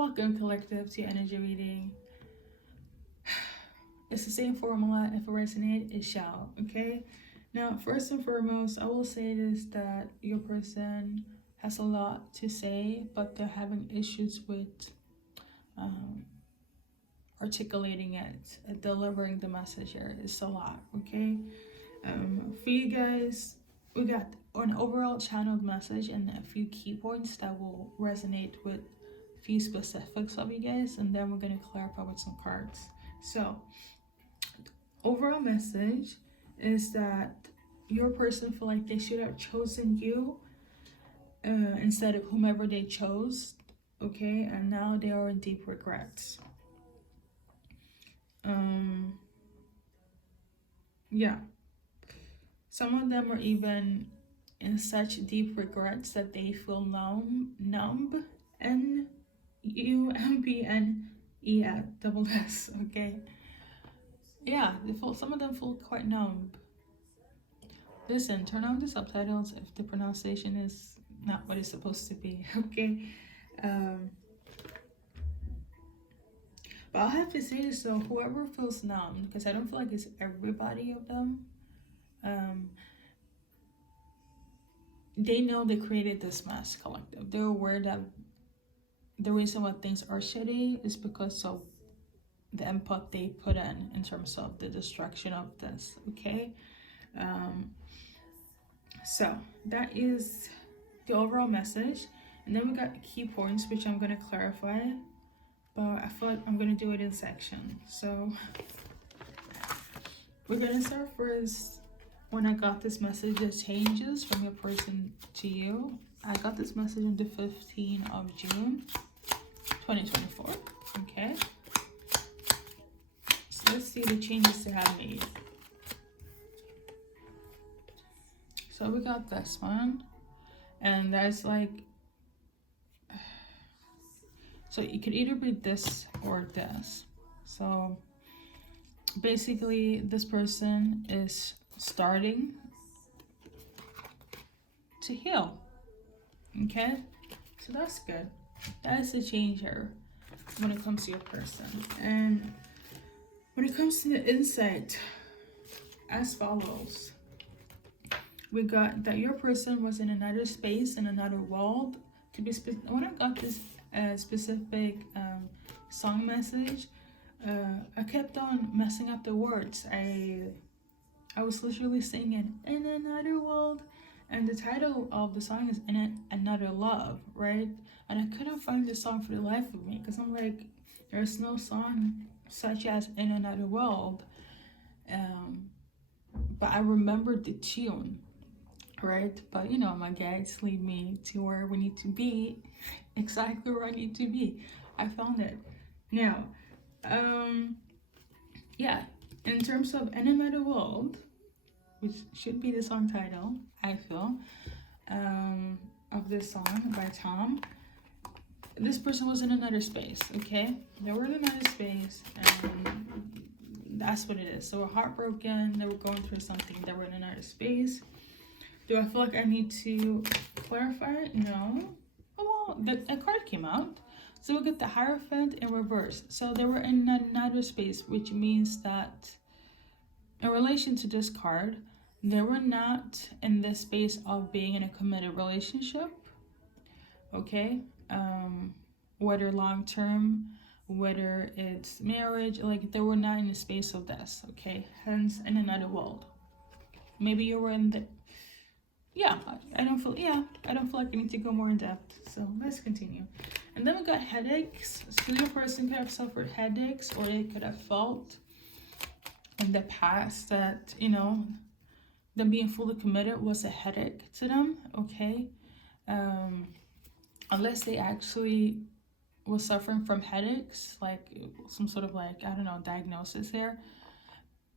Welcome, collective, to your energy reading. It's the same formula. If it resonates, it shall. Okay. Now, first and foremost, I will say this, that your person has a lot to say, but they're having issues with articulating it, delivering the message here. It's a lot. Okay. For you guys, we got an overall channeled message and a few key points that will resonate with a few specifics of you guys, and then we're going to clarify with some cards. So, overall message is that your person feel like they should have chosen you instead of whomever they chose, okay? And now they are in deep regrets. Yeah. Some of them are even in such deep regrets that they feel numb, N-U-M-B-N-E-double-S, okay? Yeah, some of them feel quite numb. Listen, turn on the subtitles if the pronunciation is not what it's supposed to be, okay? But I'll have to say this though, whoever feels numb, because I don't feel like it's everybody of them, they know they created this mess collective. They're aware that the reason why things are shitty is because of the input they put in terms of the destruction of this, okay? So that is the overall message. And then we got key points, which I'm going to clarify, but I thought I'm going to do it in sections. So we're going to start first. When I got this message, the changes from your person to you. I got this message on the 15th of June, 2024. Okay. So let's see the changes they have made. So we got this one. And that's like... So you could either be this or this. So basically, this person is starting to heal, okay? So that's good. That's a change here when it comes to your person. And when it comes to the insight, as follows. We got that your person was in another space, in another world. To be specific, when I got this specific song message, I kept on messing up the words. I was literally singing "In Another World," and the title of the song is "In Another Love," right? And I couldn't find the song for the life of me, because I'm like, there's no song such as "In Another World," but I remembered the tune, right? But you know, my guides lead me to where we need to be, exactly where I need to be. I found it. Now, yeah. In terms of "In Another World," which should be the song title, I feel, of this song by Tom, this person was in another space, okay? They were in another space, and that's what it is. They were heartbroken, they were going through something, they were in another space. Do I feel like I need to clarify it? No. Oh, well, a card came out. So we'll get the Hierophant in reverse. So they were in another space, which means that in relation to this card, they were not in the space of being in a committed relationship, okay? Whether long-term, whether it's marriage, like they were not in the space of this, okay? Hence, in another world. Maybe you were in the... Yeah, I don't feel like I need to go more in depth. So let's continue. And then we got headaches. So your person could have suffered headaches, or they could have felt in the past that, you know, them being fully committed was a headache to them, okay? Unless they actually was suffering from headaches, like some sort of like, I don't know, diagnosis there.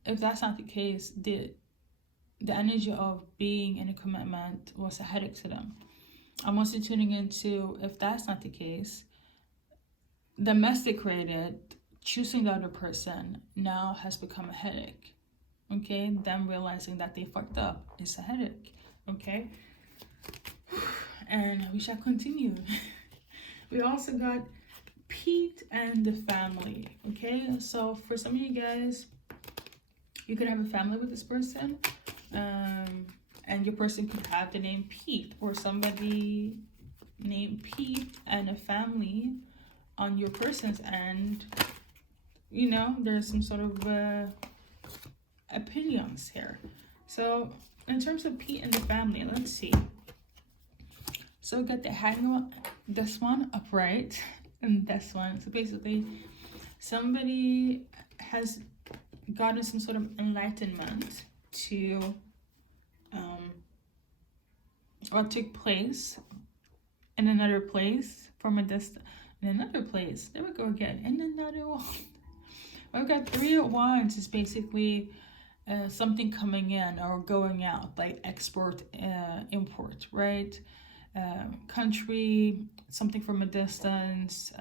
If that's not the case, the energy of being in a commitment was a headache to them. I'm also tuning into, if that's not the case, the mess they created, choosing the other person, now has become a headache. Okay, them realizing that they fucked up is a headache. Okay, and we shall continue. We also got Pete and the family. Okay, so for some of you guys, you could have a family with this person, and your person could have the name Pete, or somebody named Pete and a family on your person's end. You know, there's some sort of opinions here. So in terms of Pete and the family, let's see. So we got the hang this one upright and this one. So basically somebody has gotten some sort of enlightenment to what took place in another place from a distance. In another place, there we go again, in another one. We've got 3 of Wands is basically something coming in or going out, like export, import, right? Country, something from a distance,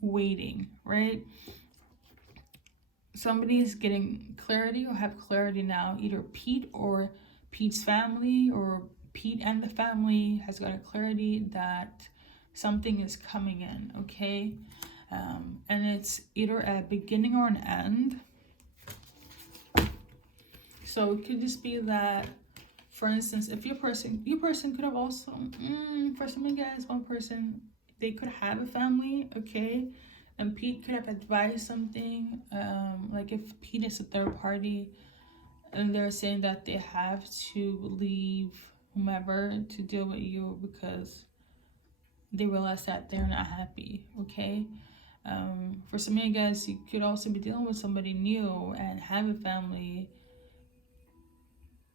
waiting, right? Somebody's getting clarity or have clarity now, either Pete or Pete's family, or Pete and the family has got a clarity that something is coming in, okay? And it's either a beginning or an end. So it could just be that, for instance, if your person could have also, for some of you guys, one person, they could have a family, okay? And Pete could have advised something, like if Pete is a third party, and they're saying that they have to leave whomever to deal with you because they realize that they're not happy, okay? For some of you guys, you could also be dealing with somebody new and have a family,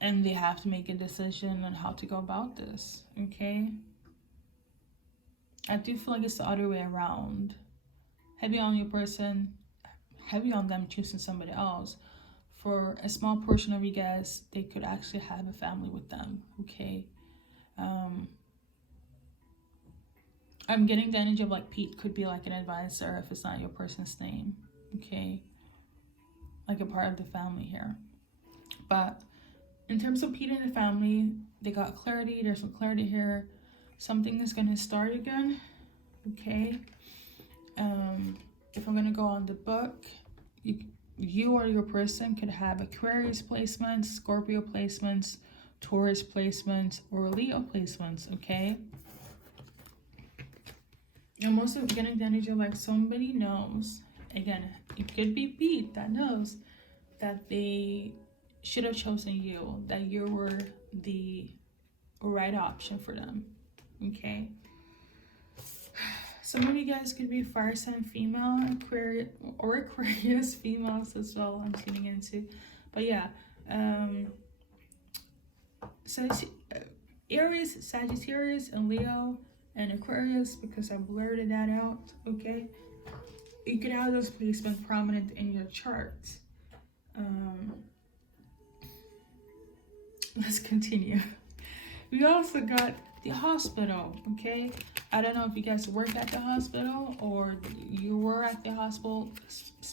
and they have to make a decision on how to go about this, okay? I do feel like it's the other way around. Heavy on your person, heavy on them choosing somebody else. For a small portion of you guys, they could actually have a family with them, okay? I'm getting the energy of like Pete could be like an advisor if it's not your person's name, okay? Like a part of the family here. But in terms of Pete and the family, they got clarity. There's some clarity here. Something is going to start again, okay? If I'm going to go on the book, you or your person could have Aquarius placements, Scorpio placements, Taurus placements, or Leo placements, okay? I'm also getting the energy like somebody knows, again, it could be Pete that knows that they should have chosen you, that you were the right option for them, okay? Some of you guys could be fire sign female, Aquarius, or Aquarius females as well, I'm tuning into. But yeah, Aries, Sagittarius, and Leo, and Aquarius, because I blurted that out, okay? You could have those placements prominent in your chart. Let's continue. We also got the hospital, okay? I don't know if you guys work at the hospital or you were at the hospital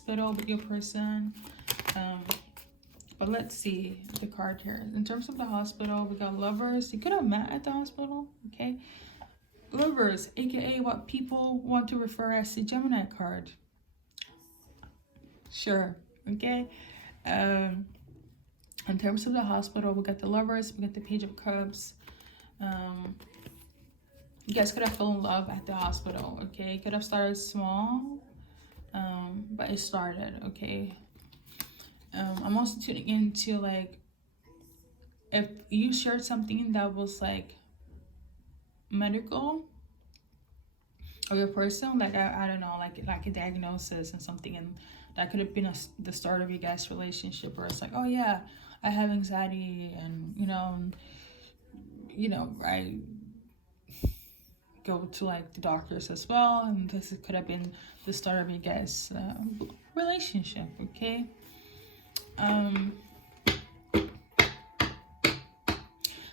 with your person. But let's see the card here. In terms of the hospital, we got lovers. You could have met at the hospital, okay? Lovers, aka what people want to refer as the Gemini card. Sure, okay? In terms of the hospital, we got the lovers, we got the Page of Cups. You guys could have fallen in love at the hospital, okay? Could have started small, but it started, okay? I'm also tuning into like, if you shared something that was like medical, or your person, like I don't know, like a diagnosis and something, and that could have been the start of your guys' relationship, where it's like, oh yeah, I have anxiety, and you know, I go to like the doctors as well, and this could have been the start of your guys' relationship, okay?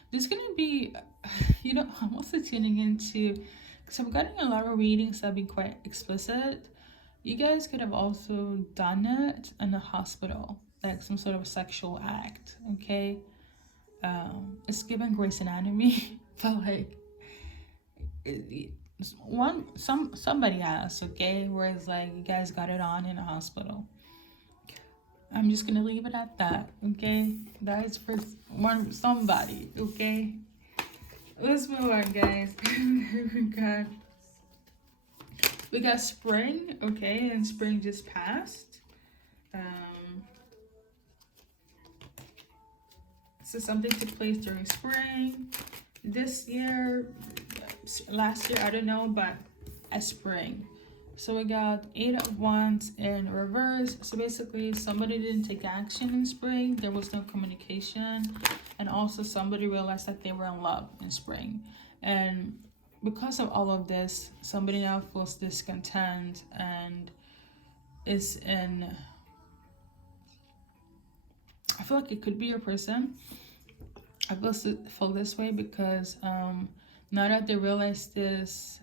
There's gonna be, you know, I'm also tuning into, because I'm getting a lot of readings that have been quite explicit. You guys could have also done it in a hospital, like some sort of sexual act, okay? It's given Grey's Anatomy, but like, somebody has, okay, where it's like you guys got it on in a hospital. I'm just gonna leave it at that, okay? That is for somebody, okay? Let's move on, guys. we got spring, okay, and spring just passed. So something took place during spring. This year, last year, I don't know, but at spring. So we got 8 of Wands in reverse. So basically, somebody didn't take action in spring. There was no communication. And also somebody realized that they were in love in spring. And because of all of this, somebody now feels discontent and is in... I feel like it could be your person. I feel this way because now that they realize this,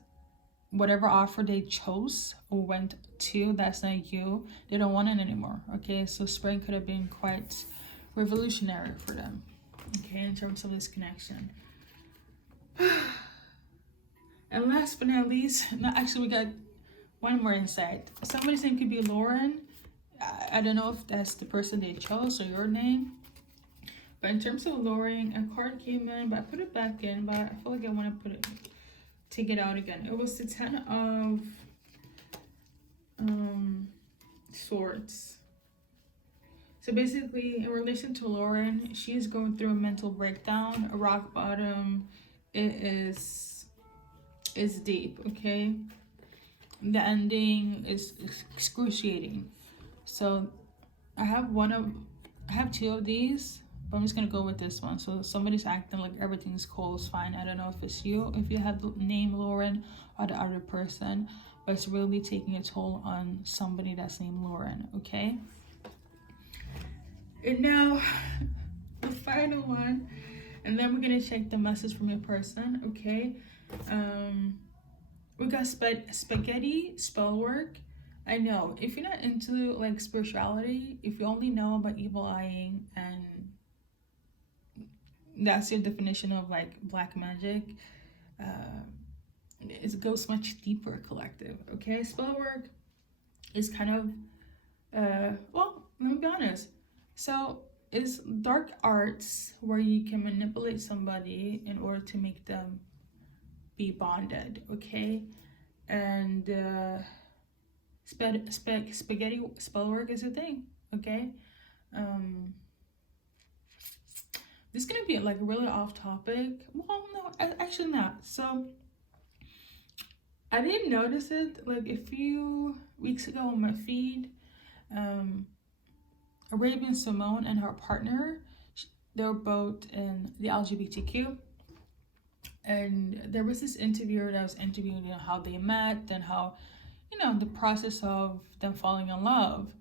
whatever offer they chose or went to, that's not you, they don't want it anymore, okay? So spring could have been quite revolutionary for them, okay, in terms of this connection. And last but not least, we got one more insight. Somebody's name could be Lauren. I don't know if that's the person they chose or your name. But in terms of Lauren, a card came in, but I put it back in, but I feel like I want to take it out again. It was the 10 of Swords. So basically, in relation to Lauren, she's going through a mental breakdown, a rock bottom. It is deep, okay? The ending is excruciating. So I have two of these, but I'm just gonna go with this one. So somebody's acting like everything's cool, is fine. I don't know if it's you, if you have the name Lauren, or the other person, but it's really taking a toll on somebody that's named Lauren, okay? And now the final one, and then we're gonna check the message from your person, okay? We got spaghetti spell work. I know if you're not into like spirituality, if you only know about evil eyeing and that's your definition of like black magic, it goes much deeper, collective, okay? Spell work is kind of well, let me be honest. So it's dark arts where you can manipulate somebody in order to make them be bonded, okay? And spaghetti spell work is a thing, okay? This is gonna be like really off topic. Well, no, actually not. So I didn't notice it like a few weeks ago on my feed. Raven Simone and her partner, they were both in the LGBTQ. And there was this interviewer that was interviewing how they met and how, you know, the process of them falling in love.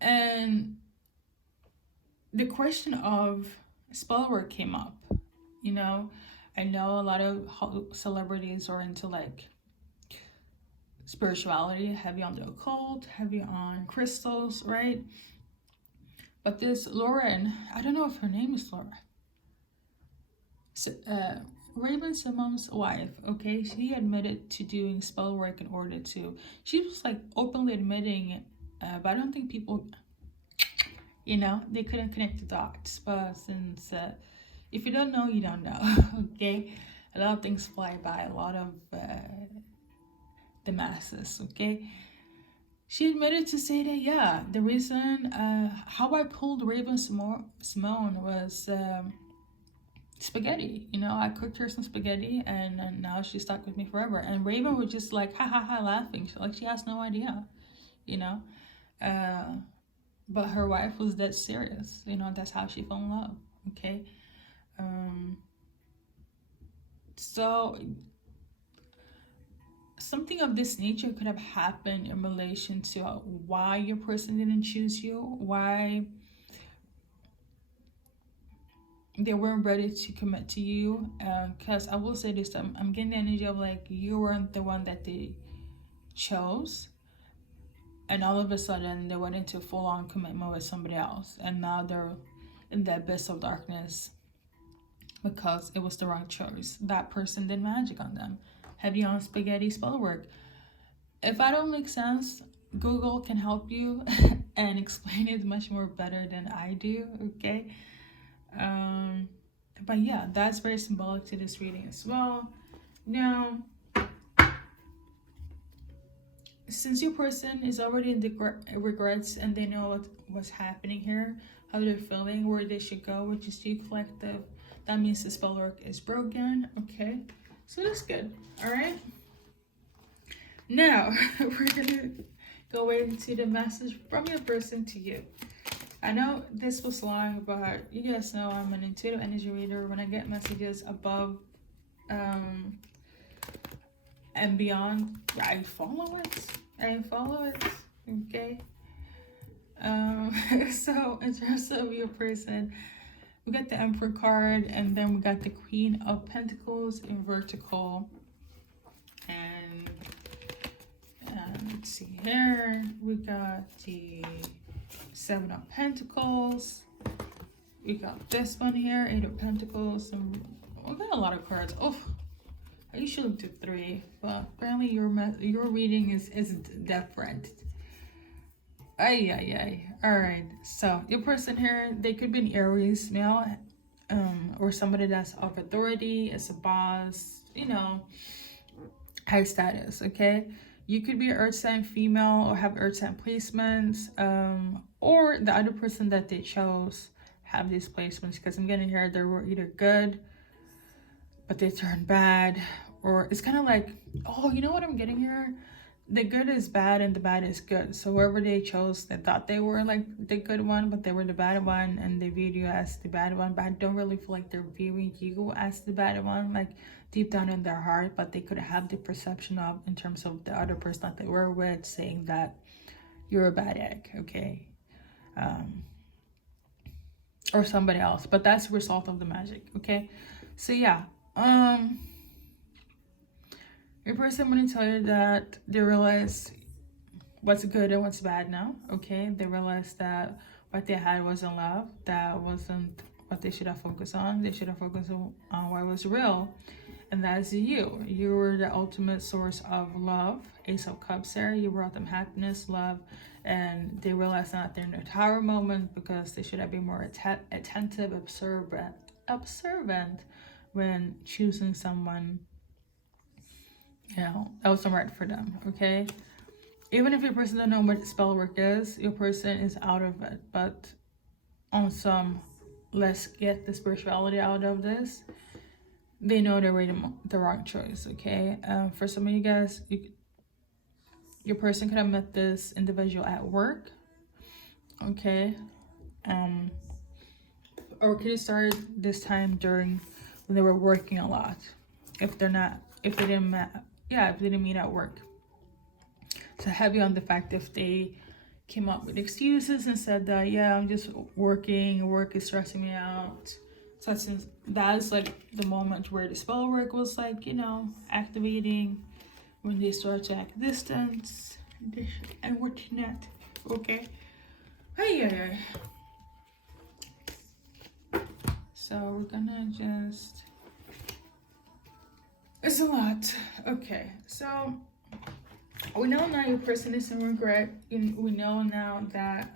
And the question of spell work came up. You know, I know a lot of celebrities are into like spirituality, heavy on the occult, heavy on crystals, right? But this Lauren, I don't know if her name is Lauren. Raven Simone's wife, okay, she admitted to doing spell work in order to, she was like openly admitting it, but I don't think people, you know, they couldn't connect the dots. But since if you don't know, you don't know, okay? A lot of things fly by, a lot of the masses, okay? She admitted to say that, yeah, the reason how I pulled Raven Simone was spaghetti. You know, I cooked her some spaghetti and now she's stuck with me forever. And Raven was just like, ha ha ha, laughing. She has no idea, you know? But her wife was dead serious. You know, that's how she fell in love, okay? So something of this nature could have happened in relation to why your person didn't choose you, why they weren't ready to commit to you. Because I will say this, I'm getting the energy of like you weren't the one that they chose, and all of a sudden they went into full-on commitment with somebody else, and now they're in the abyss of darkness because it was the wrong choice. That person did magic on them, heavy on spaghetti spell work. If I don't make sense, Google can help you and explain it much more better than I do, okay? But yeah, that's very symbolic to this reading as well. Now, since your person is already in the regrets and they know what's happening here, how they're feeling, where they should go, which is the collective, that means the spell work is broken, okay? So that's good, all right? Now, we're gonna go into the message from your person to you. I know this was long, but you guys know I'm an intuitive energy reader. When I get messages above and beyond, I follow it. Okay? So in terms of your person, we got the Emperor card, and then we got the Queen of Pentacles in vertical. And let's see here, we got the Seven of Pentacles. We got this one here, Eight of Pentacles, and we got a lot of cards. Oh, I usually do 3, but apparently your reading is different. Ay. All right. So your person here, they could be an Aries male, or somebody that's of authority, is a boss, you know, high status. Okay. You could be an earth sign female or have earth sign placements, or the other person that they chose have these placements, because I'm getting here they were either good but they turned bad, or it's kind of like, oh, you know what I'm getting here? The good is bad and the bad is good. So whoever they chose, they thought they were like the good one, but they were the bad one, and they viewed you as the bad one. But I don't really feel like they're viewing you as the bad one, like deep down in their heart, but they could have the perception of, in terms of the other person that they were with, saying that you're a bad egg, okay? Or somebody else, but that's the result of the magic, okay? So yeah, your person want to tell you that they realize what's good and what's bad now, okay? They realize that what they had wasn't love, that wasn't what they should have focused on. They should have focused on what was real, and that's you. You were the ultimate source of love. Ace of Cups there, you brought them happiness, love, and they realized that they're in a tower moment because they should have been more attentive, observant when choosing someone, you know, that wasn't right for them, okay? Even if your person don't know what spell work is, your person is out of it. But on some, let's get the spirituality out of this, they know they made the wrong choice, okay? For some of you guys, your person could have met this individual at work, okay? Or could have started this time during when they were working a lot. If they didn't meet at work. So heavy on the fact if they came up with excuses and said that, yeah, I'm just working, work is stressing me out. So since that's like the moment where the spell work was like, you know, activating, when they start to act distance and whatnot, okay? Hey. So we're gonna just, it's a lot. Okay, so we know now your person is in regret. We know now that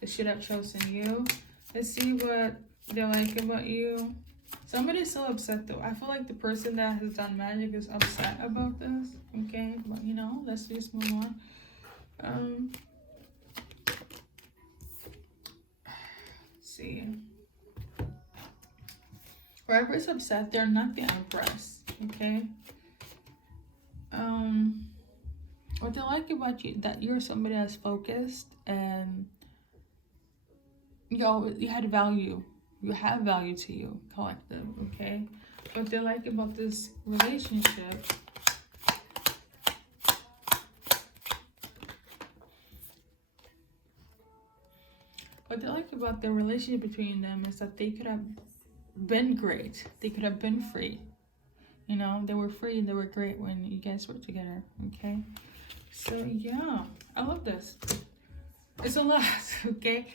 they should have chosen you. Let's see what they like about you. Somebody's still upset though. I feel like the person that has done magic is upset about this. Okay, but you know, let's just move on. Let's see. Whoever's upset, they're not the Empress, okay? What they like about you, that you're somebody that's focused and you had value. You have value to you, collective, okay? What they like about this relationship, what they like about the relationship between them is that they could have been great. They could have been free. You know, they were free and they were great when you guys were together, okay? So yeah, I love this. It's a lot, okay?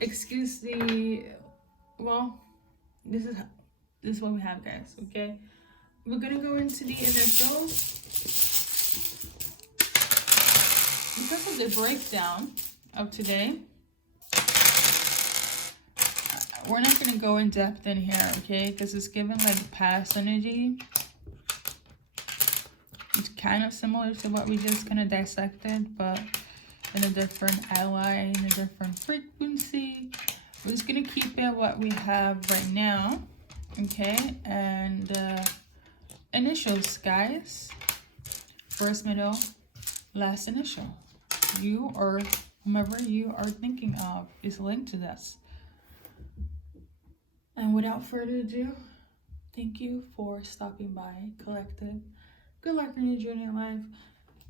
Excuse the, well, this is what we have, guys, okay? we're gonna go into the initials. Because of the breakdown of today, we're not gonna go in depth in here, okay? Because it's given like past energy. It's kind of similar to what we just kind of dissected, but in a different ally, in a different frequency. We're just gonna keep it what we have right now, okay? And initials, guys. First, middle, last initial. You or whomever you are thinking of is linked to this. And without further ado, thank you for stopping by, Collective. Good luck in your journey in life.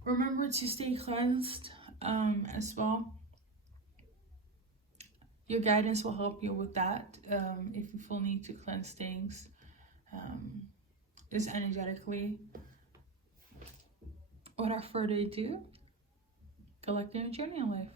Remember to stay cleansed as well. Your guidance will help you with that. If you feel need to cleanse things, is energetically. Without further ado, good luck in your journey in life.